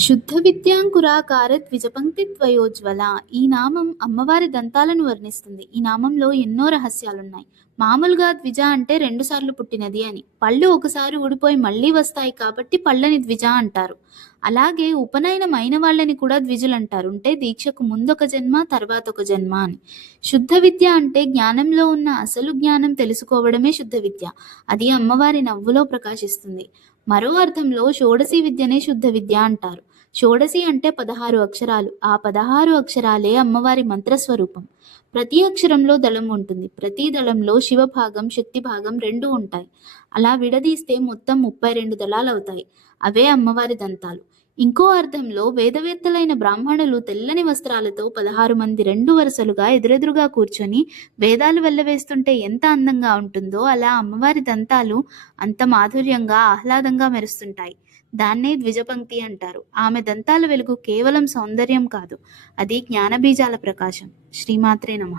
శుద్ధ విద్యాంకురాకార ద్విజపంక్తి ద్వయోజ్వల ఈ నామం అమ్మవారి దంతాలను వర్ణిస్తుంది. ఈ నామంలో ఎన్నో రహస్యాలున్నాయి. మామూలుగా ద్విజ అంటే రెండు సార్లు పుట్టినది అని. పళ్ళు ఒకసారి ఊడిపోయి మళ్ళీ వస్తాయి కాబట్టి పళ్ళని ద్విజ అంటారు. అలాగే ఉపనయనం అయిన వాళ్ళని కూడా ద్విజులు అంటారు అంటే దీక్షకు ముందొక జన్మ తర్వాత ఒక జన్మ అని. శుద్ధ విద్య అంటే జ్ఞానంలో ఉన్న అసలు జ్ఞానం తెలుసుకోవడమే శుద్ధ విద్య. అది అమ్మవారి నవ్వులో ప్రకాశిస్తుంది. మరో అర్థంలో షోడశి విద్యనే శుద్ధ విద్య అంటారు. షోడశి అంటే పదహారు అక్షరాలు. ఆ పదహారు అక్షరాలే అమ్మవారి మంత్రస్వరూపం. ప్రతి అక్షరంలో దళం ఉంటుంది. ప్రతి దళంలో శివభాగం శక్తి భాగం రెండు ఉంటాయి. అలా విడదీస్తే మొత్తం ముప్పై రెండు దళాలు అవుతాయి అవే అమ్మవారి దంతాలు. ఇంకో అర్థంలో వేదవేత్తలైన బ్రాహ్మణులు తెల్లని వస్త్రాలతో పదహారు మంది రెండు వరుసలుగా ఎదురెదురుగా కూర్చొని వేదాలు వెళ్ళవేస్తుంటే ఎంత అందంగా ఉంటుందో అలా అమ్మవారి దంతాలు అంత మాధుర్యంగా ఆహ్లాదంగా మెరుస్తుంటాయి. దాన్నే ద్విజపంక్తి అంటారు. ఆమె దంతాల వెలుగు కేవలం సౌందర్యం కాదు అది జ్ఞానబీజాల ప్రకాశం. శ్రీమాత్రే నమ.